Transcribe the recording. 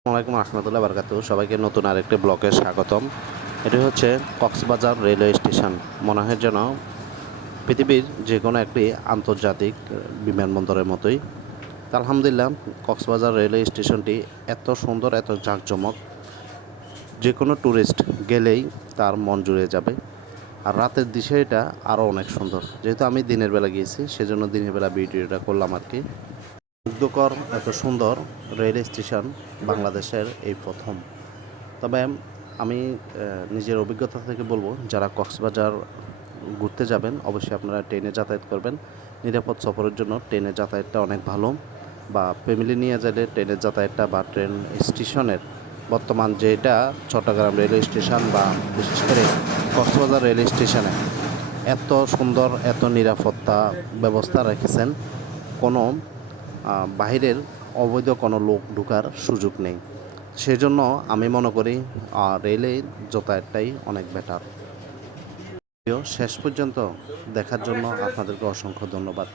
আসসালামু আলাইকুম রহমতুল্লাহ বারকাতু। সবাইকে নতুন আরেকটি ব্লগে স্বাগতম। এটি হচ্ছে কক্সবাজার রেলওয়ে স্টেশন। মনে হয় যেন পৃথিবীর যে কোনো একটি আন্তর্জাতিক বিমানবন্দরের মতোই। তা আলহামদুলিল্লাহ, কক্সবাজার রেলওয়ে স্টেশনটি এত সুন্দর, এত জাঁকজমক, যে কোনো ট্যুরিস্ট গেলেই তার মন জুড়ে যাবে। আর রাতের দৃশ্যটা আরও অনেক সুন্দর। যেহেতু আমি দিনের বেলা গিয়েছি, সেজন্য দিনের বেলা ভিডিওটা করলাম আর কি। মুগ্ধকর এত সুন্দর রেল স্টেশন বাংলাদেশের এই প্রথম। তবে আমি নিজের অভিজ্ঞতা থেকে বলবো, যারা কক্সবাজার ঘুরতে যাবেন অবশ্যই আপনারা ট্রেনে যাতায়াত করবেন। নিরাপদ সফরের জন্য ট্রেনের যাতায়াতটা অনেক ভালো, বা ফ্যামিলি নিয়ে গেলে ট্রেনের যাতায়াতটা বা ট্রেন স্টেশনের বর্তমান যেটা চট্টগ্রাম রেলওয়ে স্টেশন বা বিশেষ করে কক্সবাজার রেল স্টেশনে এত সুন্দর, এত নিরাপত্তা ব্যবস্থা রেখেছেন, কোনো বাহিরের অবৈধ কোনো লোক ঢোকার সুযোগ নেই। সেজন্য আমি মনে করি রেলে যাতায়াতটাই অনেক বেটার। শেষ পর্যন্ত দেখার জন্য আপনাদেরকে অসংখ্য ধন্যবাদ।